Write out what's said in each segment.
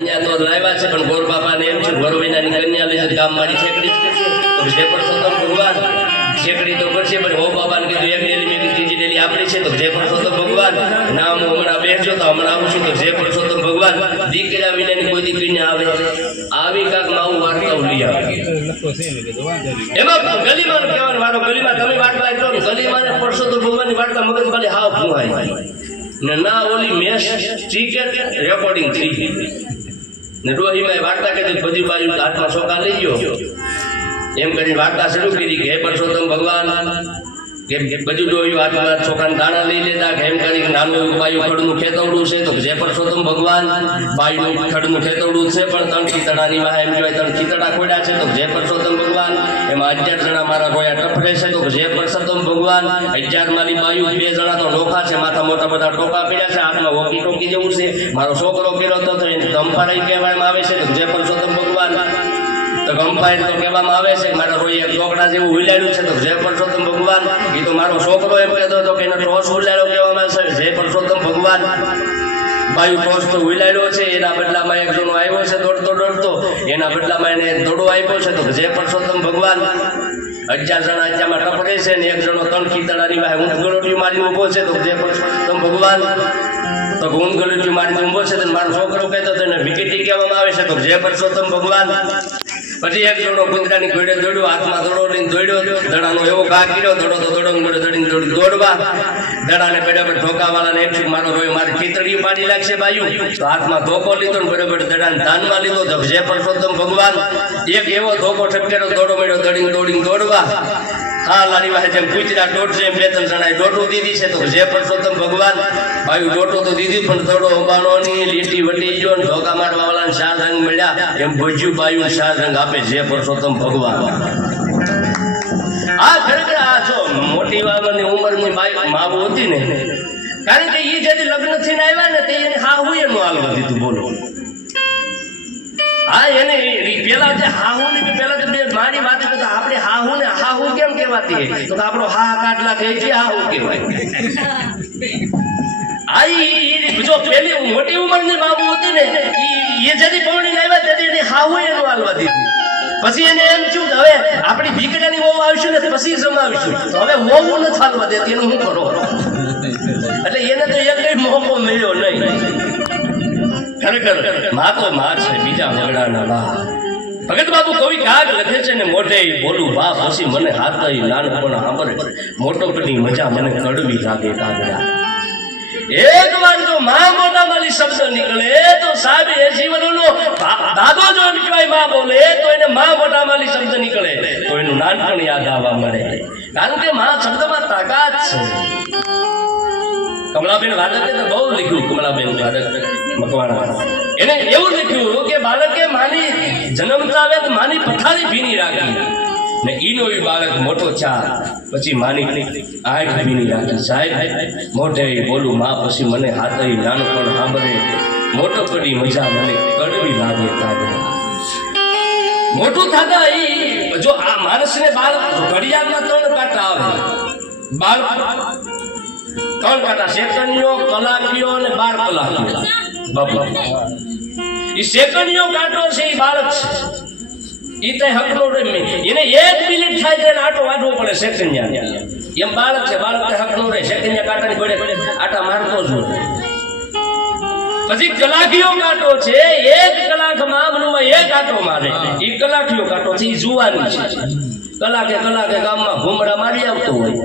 કન્યા તો લાવ્યા છે, પણ ગોર બાપાને એમ છે ગોર મહિનાની કન્યા લઈ ગામ મારી છેકડી જ કરશે. તો જે પરસોત્તમ ભગવાન છેકડી તો કરશે, પણ હો બાપાને કીધું એક ડેલી મેં ત્રીજી ડેલી આપણી છે. તો જે પરસોત્તમ ભગવાન ના હું હમણાં બેસજો તો હમણાં આવું છું. તો જે પરસોત્તમ ભગવાન દીકરા વિનાની કોઈ દીકરીને આવે આવી કાક માવું વાર્તાઓ લઈ આવે. એમાં ગલીમાં કહેવાનો વારો, ગલીમાં તમે વાર્તા કરો ને ગલીમાં પરસોત્તમ ભગવાનની વાર્તા મગજ ખાલી હાવ ફૂવાય ને ના ઓલી મેસ ટિકેટ રેકોર્ડિંગ થઈ ને ડોહીમાં વાર્તા કરી બધી બાજુ હાથમાં ચોખા લઈ ગયો એમ કરીને વાર્તા શરૂ કરી કે હે પરસોત્તમ ભગવાન કે બધું ડોહ્યું હાથમાં ચોખાના દાણા લઈ લેતા કે એમ કરી નાનું બાયું ખડનું ખેતવડું છે. તો જે પરસોત્તમ ભગવાન બાયું ખડનું ખેતવડું છે, પણ ત્રણ ચીતડાની વાહ એમ કહેવાય ત્રણ ચીતડા ખોડ્યા છે. તો જે પરસોત્તમ ભગવાન એમાં 11 જણા મારા ગોયા ટપરે છે. તો જે પરસોત્તમ ભગવાન 11 મારી બાયું 2 જણા તો નોખા છે, માથા મોટા બધા ટોકા પડ્યા છે, હાથમાં વોકી ટોકી જેવું છે. મારો છોકરો કર્યો તો એને ગંફારાઈ કહેવામાં આવે છે. તો જે પરસોત્તમ ભગવાન તો ગંફાઈ તો કહેવામાં આવે છે. મારા રોઈ એક ટોકડા જેવું ઉલાડ્યું છે. તો જે પરસોત્તમ ભગવાન એ તો મારો છોકરો એમ કહેતો હતો કે એને ટોસ ઉલાડ્યો કહેવામાં આવે છે. જે પરસોત્તમ ભગવાન બાયુ ટોસ તો ઉલાડ્યો છે, એના બદલામાં એક જણો આવ્યો છે દોડતો એના બદલામાં એને દોડો આપ્યો છે. તો જે પરસોત્તમ ભગવાન 11 જણા અત્યારમાં ટપડે છે ને એક જણો ત્રણ ખીતડાની વાહે ઊંટ ગળોટી મારી ઊભો છે. તો જે પરસોત્તમ ભગવાન તો ઊંટ ગળોટી મારી ઊભો છે. તો મારો છોકરો કહેતો હતો એને વિકેટી કહેવામાં આવે છે. તો જે પરસોત્તમ ભગવાન પછી એક જોડો કૂતરાની ઘોડે દોડ્યો, હાથમાં દડો લઈને દોડ્યો, દડાનો એવો ઘા કર્યો, દડો તો દડો મોડે દડીને દોડવા દડાને બરાબર ઢોકાવાળાને એમ થયું મારો રોય મારી ખીતડી પાડી લાગશે બાયું. તો હાથમાં ધોકો લીધો ને બરાબર દડાને ધાનમાં લીધો. તો જે પરસોત્તમ ભગવાન એક એવો ધોકો ઠપકેરો દોડો મળ્યો દડીને દોડવા હા લારી વાહે જેમ કૂતરા દોડશે એમ 2-3 જણાએ દોડું દીધી છે. તો જે પરસોત્તમ ભગવાન બાયું દોડો તો દીધી, પણ દોડો અંબાણો ની લીટી વટી ગયો ને ધોકા મારવા વાળાને 4 રંગ મળ્યા એમ ભજ્યું બાયું 4 રંગ આપે જે પરસોત્તમ ભગવાન. આ ખરેખર આ જો મોટી વાવની ઉંમરની માવું હતી ને, કારણ કે એ જેથી લગ્ન થઈને આવ્યા ને તે એને હાહુ એનું હાલવા દીધું. બોલો હા એને પેલા જે હાહુ ની પેલા તો મારી વાત કરતા આપણે હાહુ ને હાહુ કેમ કહેવાતી તો આપણો હા કાટલા કહે છે હાહુ કહેવાય. જો પેલી મોટી ઉંમરની બાબુ હતી ને એ જેથી પૌણી આવ્યા તેથી એને હાહુ એનું હાલવા દીધું. પછી એને એમ થયું કે હવે આપણી દીકરાની વહુ આવશું ને પછી જમાવીશું. તો હવે વહુ નથી હાલવા દેતી એનું શું કરો? એટલે એને તો એક કઈ મોકો મળ્યો નહીં. ખરેખર માં તો માં છે, બીજા મગડાના બા. ભગત બાબુ કવિ કાગ લખે છે ને મોઢે બોલું બા પછી મને હાથઈ નાનપણ સાંભળે મોટો કની મજા મને કડવી લાગે કાગડા. એક વાર જો માં મોટા માલી શબ્દ નીકળે તો સાહેબ 80 વર્ષનો દાદો જો એમ કહેવાય માં બોલે તો એને માં મોટા માલી શબ્દ નીકળે તો એનું નાનપણ યાદ આવવા મળે. કારણ કે માં શબ્દમાં તાકાત છે. કમલાબેન વાદકે તો બહુ લખ્યું. કમલાબેન વાદક મકવાણા એને એવું લખ્યું કે બાળકે માની જન્મતા આવે તો માની પથારી ભીની રાખી ને ઈનો એ બાળક મોટો ચા પછી માની આંખ ભીની રાખી. સાહેબ મોઢે બોલું માં પછી મને હાથઈ નાનપણ સાંભળે મોટો કરી મજા મને કડવી લાગે કાગડા. મોટું થતા જો આ માણસને બાળક ઘડિયાળમાં 3 કાંટા આવે. બાળક 3 કાંટા સેકન્ડનો, કલાકીઓ અને 12 કલાકીઓ. બાપુ એ સેકન્ડનો કાંટો છે એ બાળક છે. એ તો હકનો રહે એને 1 મિનિટ થાય તો આટો વાઢવો પડે સેકન્ડ એમ બાળક છે. બાળક હકનો રહે સેકન્ડ કાંટાની ઘોડે આટા મારતો જ હોય. પછી કલાકીઓ કાંટો છે. 1 કલાકમાં મનમાં 1 આટો મારે એ કલાકીઓ કાંટો છે. એ જુવાની છે. કલાકે ગામમાં ઘુમડા મારી આવતો હોય.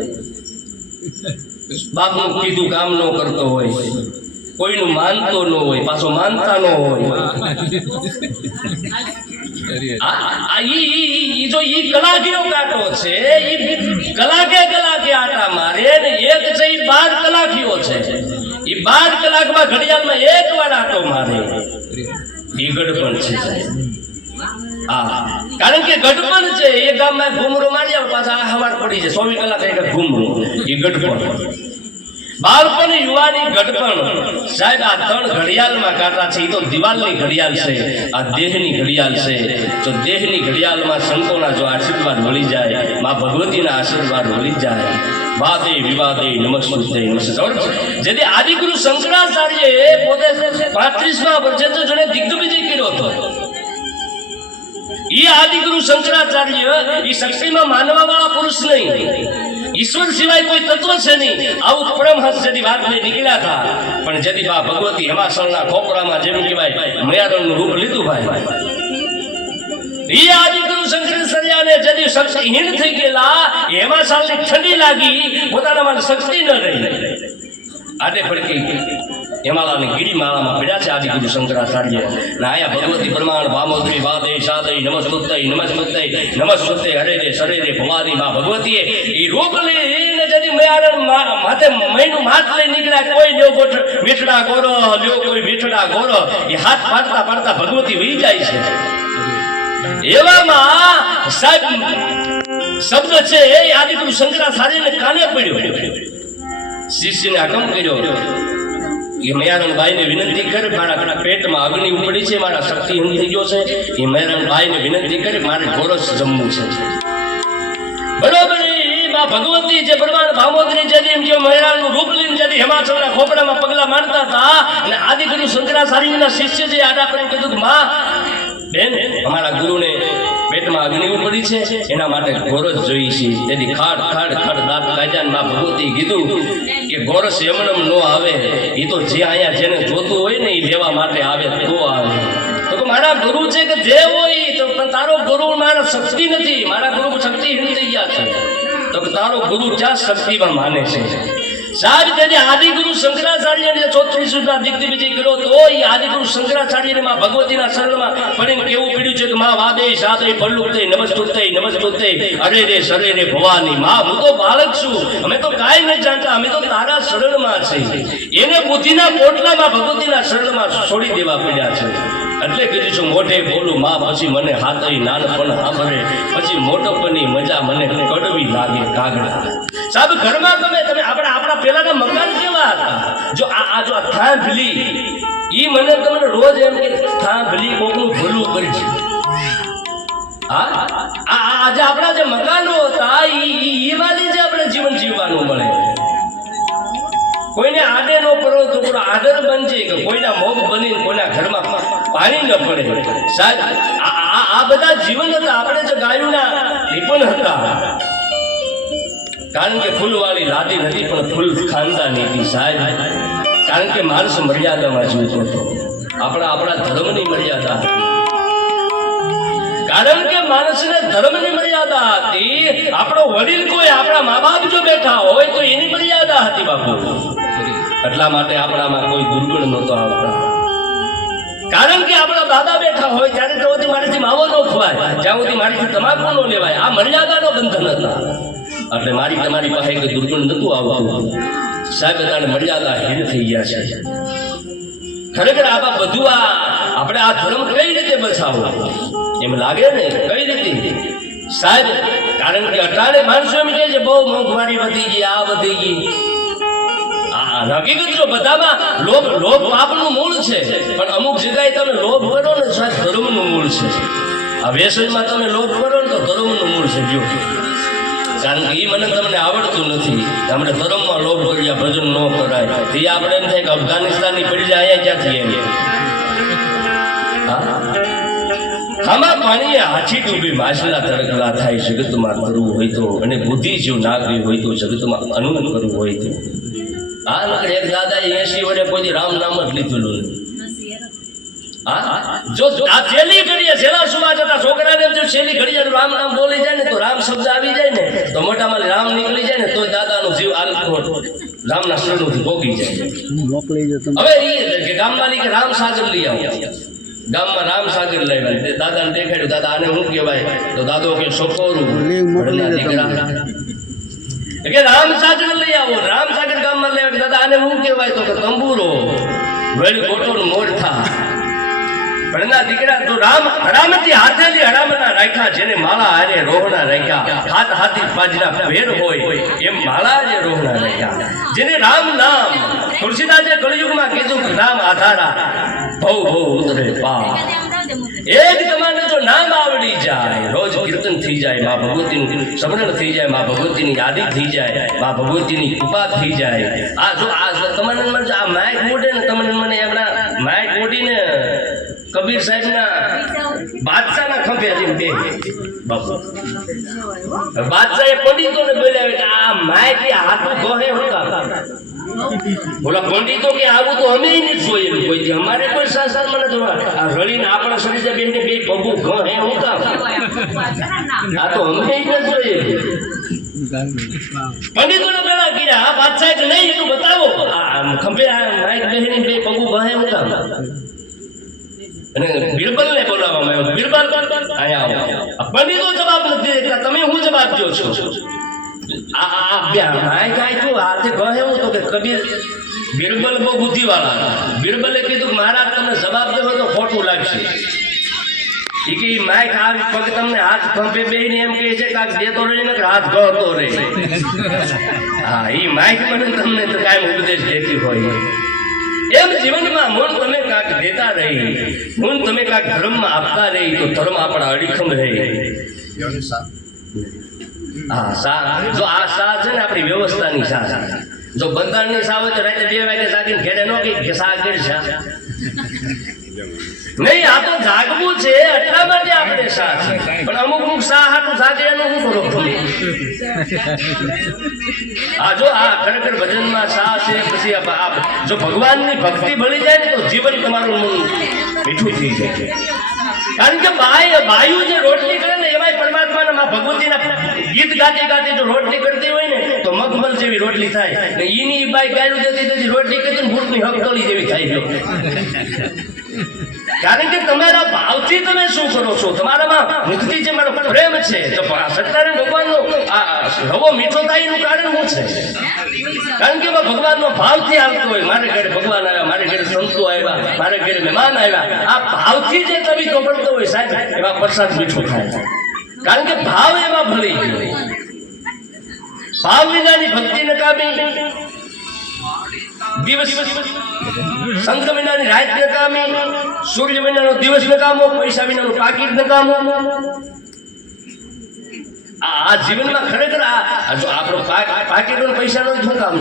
બાપનું કીધું કામ ન કરતો હોય, કોઈનું માનતો ન હોય, પાછો માનતા ન હોય. જો ઈ કલાકીઓ કાંટો છે ઈ કલાકે આટા મારે ને એક છે ઈ 12 કલાકીઓ છે. ઈ 12 કલાકમાં ઘડિયાળમાં 1 વાર આટો મારે ઈ ગડપણ છે. કારણ કે ગડપણ છે એ ગામમાં ઘુમરો મારી આવે પાછા હવાર પડી જાય 24 કલાક એક ઘુમરો એ ગડપણ. બાળપણ યુવાની ગડપણ સાહેબ આ 3 ઘડિયાળમાં કાંટા છે. એ તો દિવાલની ઘડિયાળ છે, આ દેહની ઘડિયાળ છે. જો દેહની ઘડિયાળમાં સંતોના જો આશીર્વાદ મળી જાય, માં ભગવતીના આશીર્વાદ મળી જાય, વાદે વિવાદે નમસ્તે નમસ્તે. જેથી આદિગુરુ શંકરાચાર્ય પોતે 35મા વર્ષે તો જોડે દિગ્વિજય આદિગુરુ શંકરાચાર્ય એ શક્તિમાં માનવા વાળા પુરુષ નહીં, ઈશ્વર સિવાય કોઈ તત્વ છે નહીં, આવું પરમહંસ જેની વાત લઈ નીકળ્યા હતા. પણ જેથી બા ભગવતી હેમાસળના ખોપરામાં જેમ કહેવાય મયારણનું રૂપ લીધું ભાઈ, એ આદિગુરુ શંકરાચાર્યને જેથી શક્તિહીન થઈ ગયેલા, હેમાસળની ઠંડી લાગી, પોતાનામાં શક્તિ ન રહી, આટે પડકી હિમાલયની ગિરિમાળામાં પડ્યા છે આદિગુરુ શંકરાચાર્ય. ને આયા ભગવતી પ્રમાણ ભામોદરી વાદે સાદે નમસ્તુતય નમસ્તુતય નમસ્તુતે હરે રે સરે રે ભવાની માં ભગવતીએ ઈ રૂપ લઈને જદી મયારણ માથે મૈનું માથ લઈ નીકળ્યા, કોઈ લ્યો મીઠડા ગોરો, લ્યો કોઈ મીઠડા ગોરો, એ હાથ પાડતા પાડતા ભગવતી વહી જાય છે. એવામાં સાહેબ શબ્દ છે એ આદિગુરુ શંકરાચાર્યને કાને પડ્યો. શિષ્યને હુકમ કર્યો એ મયારણ ભાઈને વિનંતી કરે, મારા પેટમાં અગ્નિ ઉપડી છે, મારા શક્તિહીન થઈ ગયો છે, એ મયારણ ભાઈને વિનંતી કરે મારે ગોરસ જમવું છે. બરોબર ભગવતી જે ભગવાન ભામોદરી જે મયારણનું રૂપ લઈને જે હિમાચલના ખોપડામાં પગલા મારતા હતા, અને આદિગુરુ શંકરાચાર્યના શિષ્ય જે આડા આપણે કીધું કે માં બેન અમારા ગુરુને પેટમાં અગ્નિ ઉપડી છે, એના માટે ગોરસ જોઈએ છે. તેથી ખાડ ખાડ ખાડ દાંત કાઢ્યા. માં ભગવતી કીધું કે ગોરસ એમનેમ નો આવે, એ તો જે અહીંયા જેને જોતું હોય ને એ લેવા માટે આવે તો આવે. તો મારા ગુરુ છે કે જે હોય તો તારો ગુરુ મારા શક્તિ નથી, મારા ગુરુ શક્તિહીન થઈ ગયા છે. તો તારો ગુરુ ક્યાં શક્તિમાં માને છે? સાહેબ તેને આદિગુરુ શંકરાચાર્યને 34 સુધા દિગ્વિજય કર્યો, તો એ આદિગુરુ શંકરાચાર્યને માં ભગવતીના શરણમાં પડીને કેવું પીડ્યું છે કે માં વાદે સાદે પલ્લુકતે નમસ્તુતે નમસ્તુતે અરે રે સરે રે ભવાની માં, હું તો બાળક છું, અમે તો કાંઈ નહીં જાણતા, અમે તો તારા શરણમાં છે. એને બુદ્ધિના પોટલામાં ભગવતીના શરણમાં છોડી દેવા પડ્યા છે. એટલે કીધું છું મોઢે બોલું માં, પછી મને હાથઈ નાનપણ સાંભળે, પછી મોટપણની મજા મને કડવી લાગે કાગડા. સાહેબ ઘરમાં તમે આપણા પેલાના મકાન કેવા હતા? જો આ જો થાંભલી ઈ મને તમને રોજ એમ કે થાંભલી કોકનું ભલું કરજે. હા આજે આપણા જે મકાનો હતા એમાંથી જે આપણે જીવન જીવવાનું મળે. કોઈને આડે નો પડો તો આદર બનજે, કે કોઈના મોગ બનીને કોઈના ઘરમાં પાણી ન પડે. સાહેબ આ બધા જીવન હતા. આપણે જે ગાયોના લીપણ હતા, કારણ કે ફૂલવાળી લાદી નથી પણ ફૂલ ખાનદાની હતી સાહેબ. કારણ કે માણસ મર્યાદામાં જીવતો હતો, આપણા ધર્મની મર્યાદા હતી. કારણ કે માણસને ધર્મની મર્યાદા હતી. આપણો વડીલ કોઈ આપણા મા બાપ જો બેઠા હોય તો એની મર્યાદા હતી બાપુ. એટલા માટે આપણામાં કોઈ દુર્ગુણ નહોતો આવતા. કારણ કે આપણા દાદા બેઠા હોય ત્યારે તો મારીથી માવો ન ખવાય, જ્યાં સુધી મારીથી તમાકુ ન લેવાય, આ મર્યાદાનો બંધન હતા. એટલે મારી તમારી પાસે કોઈ દુર્ગુણ નતું આવતું. સાહેબ તારે મર્યાદા હીન થઈ ગયા છે. ખરેખર આ બધું આપણે આ ધર્મ કઈ રીતે બચાવવો એમ લાગે ને, કઈ રીતે સાહેબ? કારણ કે અટાણે માણસો એમ કહે છે બહુ મોંઘવારી વધી ગઈ, આ વધી ગઈ. હકીકત જો બધામાં લોભ પાપનું મૂળ છે, પણ અમુક જગ્યાએ તમે લોભ કરો ને સાહેબ ધર્મનું મૂળ છે. આ વ્યસનમાં તમે લોભ કરો ને તો ધર્મનું મૂળ છે. જો કારણ કે એ મને તમને આવડતું નથી, આપણે ધર્મમાં લોભ કર્યા ભજન ન કરાય. તે આપણે એમ થાય કે અફઘાનિસ્તાનની પડી જાય અહીંયા ક્યાંથી એમ. આમાં પાણીએ હાથી ડૂબી માછલા તડકલા થાય. જગતમાં કરવું હોય તો, અને બુદ્ધિ જો નાગરી હોય તો જગતમાં અનુન કરવું હોય તો. હા નકર એક દાદાએ 80 વર્ષે કોઈ રામ નામ જ લીધેલું નથી. હા જો આ છેલ્લી ઘડીએ છેલ્લા સુવા જતા છોકરાને જો છેલ્લી ઘડીએ રામ નામ બોલી જાય ને તો રામ શબ્દ આવી જાય ને તો મોટામાં રામ નીકળી જાય ને તો દાદાનો જીવ આલખોટ રામના શરણોથી ભોગી જાય. હવે એ ગામમાં કે રામ સાગર લઈ આવો. ગામમાં રામ સાગર લાવ્યા, દાદાને દેખાડ્યું. દાદા આને શું કહેવાય? તો દાદો કે સોકોરું દીકરા કે રામ સાગર લઈ આવો. રામ સાગર ગામમાં લઈ આવ્યા. દાદા આને શું કહેવાય? તો કે તંબુરો વેલ ગોટો મોરથા ભણના દીકરા. તો હરામતી હાથેલી હરામના રાખ્યા, જેને માળા હારે રોહણા રાખ્યા. હાથ હાથી પાજરા ભેર હોય એમ માળા હારે રોહણા રાખ્યા. જેને રામ નામ તુલસીદાસે કળિયુગમાં કીધું રામ આધારા ભવ ભવ ઉતરે પા. એક તમારે જો નામ આવડી જાય, રોજ કીર્તન થઈ જાય, મા ભગવતીનું સ્મરણ થઈ જાય, મા ભગવતીની યાદી થઈ જાય, મા ભગવતીની કૃપા થઈ જાય. આ જો તમારે આ માઇક મોડે ને તમને મને એમના માઇક મોડીને કબીર સાહેબના બાદશાહના ખંભે હજી બે બાપુ બાદશાહે પંડિતોને બોલાવે કે આ માયથી હાથું ગહે હોતા બોલા પંડિતો કે આવું તો અમે નહીં જોયેલું કોઈ અમારે કોઈ શાસનમાં નથી જોવા આ રળીને આપણા શરીર બેન બે પગું ગહે હોતા આ તો અમે નહીં જોયેલું પંડિતોને પેલા કીધા આ બાદશાહ કે નહીં એટલું બતાવો આ ખંભે માયક બેહીને બે પગું ગહે હોતા અને બિરબલને બોલાવવામાં આવ્યો બિરબલ અહીંયા આવો પંડિતો જવાબ નથી દેતા તમે હું જવાબ દો છો આ માય કાય તો હાથે કહે એવું તો કે કબીર બિરબલ બહુ બુદ્ધિવાળા બિરબલે કીધું મહારાજ તમને જવાબ દેવો તો ખોટું લાગશે એ કે માય આવી પગ તમને હાથ ખંભે બેહીને એમ કહે છે કાક દેતો રહી ને હાથ ગળતો રહે હા એ માઇક મને તમને તો કાયમ ઉપદેશ દેતી હોય એમ જીવનમાં મૂળ તમે કાક દેતા રહી મૂળ તમે કાક ધર્મમાં આપતા રહી તો ધર્મ આપણા અડીખમ રહી હા સા જો આ સા છે ને આપણી વ્યવસ્થાની સા જો બંધારણની સા હોય તો રાતે 2 વાગે જાગીને ઘેરે ન કે સા કરશે નહીં આ તો જાગવું છે એટલા માટે આપણે સા છે પણ અમુક સા હાટું જાગે એનું શું કરો આ જો આ ખરેખર ભજનમાં સા છે પછી જો ભગવાનની ભક્તિ ભળી જાય ને તો જીવન તમારું મીઠું થઈ જાય કારણ કે બાયુ જે રોટલી કરે ને એમાંય પરમાત્માના ભગવતીના ગીત ગાતી ગાતી જો રોટલી કરતી હોય ને તો મગમલ જેવી રોટલી થાય ને ઈની બાઈ ગાયું દેતી રોટલી કરતી ને ભૂતની હકતોલી જેવી થાય કારણ કે તમારા ભાવથી તમે શું કરો છો તમારામાં મુક્તિ જે મારો પ્રેમ છે તો સત્યનારાયણ ભગવાનનો આ રવો મીઠો થાય એનું કારણ શું છે કારણ કે ભગવાનનો ભાવથી આવતો હોય મારે ઘરે ભગવાન આવ્યા મારે ઘરે સંતો આવ્યા મારે ઘરે મહેમાન આવ્યા આ ભાવથી જે તમે કરતો હોય સાહેબ એવા પ્રસાદ મીઠો થાય કારણ કે ભાવ એમાં ભળી ગયો ભાવ વિનાની ભક્તિ નકામી દિવસ સંત વિનાની રાત નકામી સૂર્ય વિનાનો દિવસ નકામો પૈસા વિનાનું પાકીટ નકામો આ જીવનમાં ખરેખર આ જો આપણો પાકીટ અને પૈસાનો શું કામ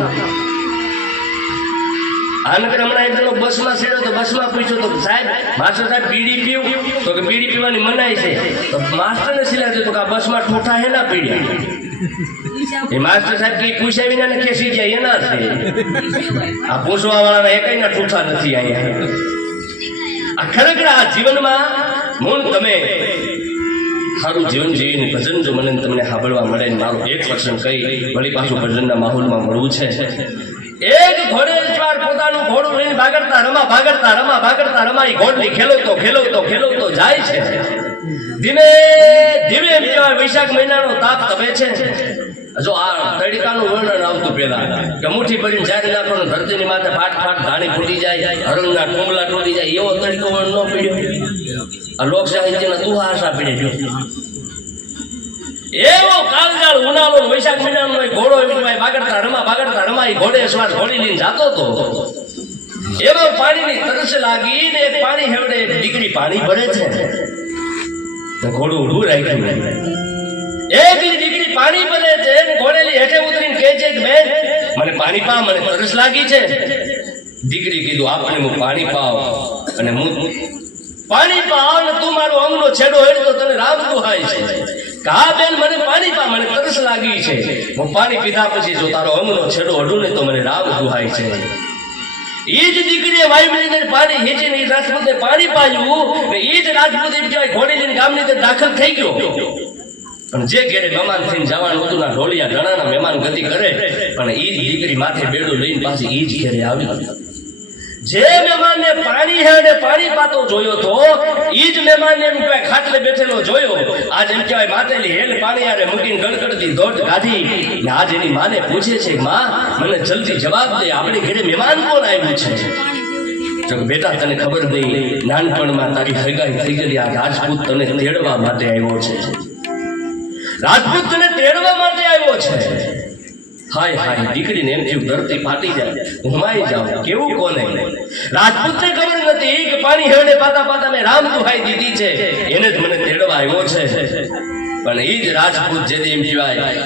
આનગર હમણાં એક જણો બસમાં સેડ્યો તો બસમાં પૂછ્યો તો સાહેબ માસ્ટર સાહેબ બીડી પીવું તો કે બીડી પીવાની મનાઈ છે તો માસ્ટરને સિલાવ્યું તો કે આ બસમાં ઠૂઠા હેના પીડ્યા એ માસ્ટર સાહેબ કે પૂછ્યા વિના ને ખેસી જાય એના છે આ પૂછવા વાળાના એકઈના ઠૂઠા નથી અહીંયા આ ખરેખર આ જીવનમાં મૂળ તમે સારું જીવન જીવીને ભજન જો મને તમને સાંભળવા મળે ને મારું એક પ્રસંગ કઈ વળી પાછું ભજનના માહોલમાં મળવું છે એક ઘોડે ચાર પોતાનું ઘોડું લઈને ભાગડતા રમા એ ઘોડની ખેલવતો જાય છે ધીમે ધીમે એમ કહેવાય વૈશાખ મહિનાનો તાપ તપે છે જો આ તડકાનું વર્ણન આવતું પેલા કે મુઠ્ઠી ભરીને જારી નાખવાનું ધરતીની માથે ફાટ ધાણી ફૂટી જાય હરણના કુંબલા તૂટી જાય એવો તડકો વર્ણ ન પીડ્યો આ લોક સાહિત્યના તુહાસા પીડ્યો એવો કાળજાળ ઉનાળો વૈશાખ મહિનાનો ઘોડો ભાગડતા રમા એ ઘોડે સવાર ઘોડી લઈને જાતો હતો એવો પાણીની તરસ લાગીને એક પાણી હેવડે એક દીકરી પાણી ભરે છે ઘોડું ઊભું રાખ્યું એક દીકરી પાણી ભરે છે ઘોડેલી હેઠે ઉતરીને કહે છે કે બેન મને પાણી પાવ મને તરસ લાગી છે દીકરી કીધું આપણે હું પાણી પાવ અને હું પાણી પાવ ને તું મારો અંગનો છેડો હેડ તો તને રામ દુહાય છે કા બેન મને પાણી પા મને તરસ લાગી છે હું પાણી પીધા પછી જો તારો અંગનો છેડો અડું ને તો મને રામ દુહાય છે એ જ દીકરીએ વાયુને પાણી હેચીને એ રાજપૂતને પાણી પાયું ને એ જ રાજપૂત એમ કહેવાય ઘોડી લઈને ગામની અંદર દાખલ થઈ ગયો પણ જે ઘેરે મહેમાન થઈને જવાનું હતું ના ઢોલિયા ઘણાના મહેમાન ગતિ કરે પણ એ જ દીકરી માથે બેડું લઈને પાછી એ જ ઘેરે આવી જે મહેમાનને પાણી હેડે પાણી પાતો જોયો તો એ જ મહેમાનને એમ કહેવાય ખાટલે બેઠેલો જોયો આજ એમ કહેવાય માથેલી હેલ પાણી આરે મૂકીને ગળગળતી દોઢ ગાધી ને આજ એની માને પૂછે છે માં મને જલ્દી જવાબ દે આપણે ઘરે મહેમાન કોણ આવ્યું છે જો બેટા તને ખબર નહીં નાનપણમાં તારી હગાઈ થઈ ગયેલી આ રાજપૂત તને તેડવા માટે આવ્યો છે રાજપૂત તને તેડવા માટે આવ્યો છે હાય હાય દીકરીને એમ થયું ધરતી ફાટી જાય હુમાઈ જાવ કેવું કોને રાજપૂતને ખબર નથી કે પાણી હેડે પાતા મેં રામ દુહાઈ દીધી છે એને જ મને તેડવા આવ્યો છે પણ એ જ રાજપૂત જેથી એમ કહેવાય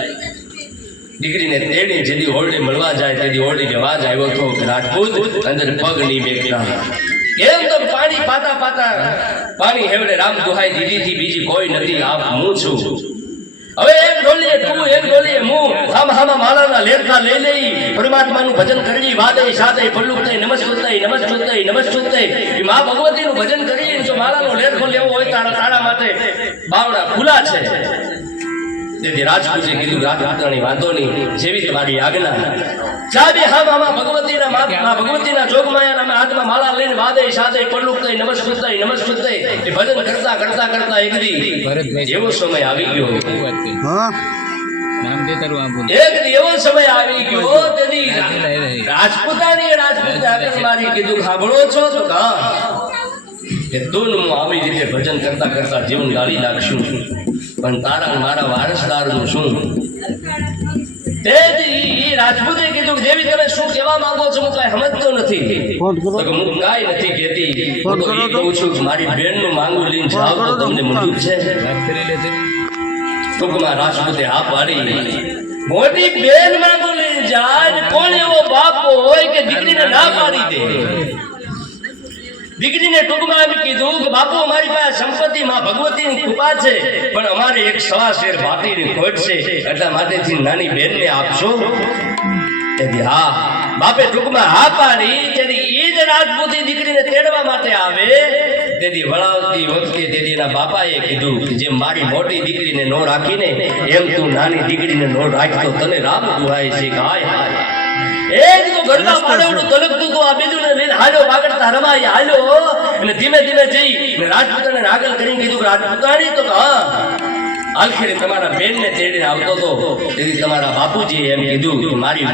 દીકરીને તેડી જેથી ઓરડે મળવા જાય તેથી ઓરડી જવા જ આવ્યો હતો કે રાજપૂત અંદર પગ નહીં બેઠા કેમ તો પાણી પાતા પાતા પાણી હેવડે રામ દુહાઈ દીધી થી બીજી કોઈ નથી આપ હું છું હવે એક ઢોલીએ તું એક ઢોલીએ હું હામા માલાના લેરખા લઈ લઈ પરમાત્માનું ભજન કરજી વાદે સાદે પલ્લુકતઈ નમસ્તુતઈ એ માં ભગવતીનું ભજન કરી જો માલાનો લેરખો લેવો હોય તારા માટે બાવડા ખુલ્લા છે તેથી રાજપૂતે કીધું રાજપૂતાણી વાંધો નહીં જેવી તમારી આજ્ઞા ચાબી હામા ભગવતીના જોગમાયાના હાથમાં માળા લઈને વાદે સાદે પલ્લુકતઈ નમસ્તુતઈ એ ભજન કરતા કરતા કરતા એક દી એવો સમય આવી ગયો એક દી એવો સમય આવી ગયો તેથી રાજપૂતાણી મારી કીધું સાંભળો છો તો કે તું હું આવી રીતે ભજન કરતા કરતા જીવન ગાળી નાખશું પણ તારા મારા વારસદારનું શું તેથી રાજપૂતે કીધું દેવી તમે શું કહેવા માંગો છો હું કઈ સમજતો નથી તો કે હું કાંઈ નથી કહેતી હું તો એ કહું છું કે મારી બેનનું માંગું લઈને જાવ તો તમને મંજૂર છે ટૂંકમાં રાજપૂતે હા પાડી મોટી બેન માંગું લઈને જાય કોણ એવો બાપ હોય કે દીકરીને ના પાડી દે દીકરીને ટૂંકમાં એમ કીધું કે બાપુ અમારી પાસે સંપત્તિ માં ભગવતીની કૃપા છે પણ અમારે એક સવા શેર ભાતીની ખોટ છે એટલા માટેથી નાની બેનને આપશો તેથી હા બાપે ટૂંકમાં હા પાડી તેથી એ જ રાજપૂતી દીકરીને તેડવા માટે આવે તેથી વળાવતી વખતે તેથી એના બાપાએ કીધું કે જેમ મારી મોટી દીકરીને નો રાખીને એમ તું નાની દીકરીને નો રાખતો તને રામ દુહાય છે કે હાય હાય એક તો ગરબા પાડવડું તલકતું તો આ બીજું ને લઈને હાલ્યો બાગડતા રમાય હાલ્યો અને ધીમે ધીમે જઈ રાજપૂતાને આગળ કરીને કીધું કે રાજપૂતાણી તો હા આખરે તમારા બેનને તેડીને આવતો તો તેથી તમારા બાપુજીએ એમ કીધું કે મારી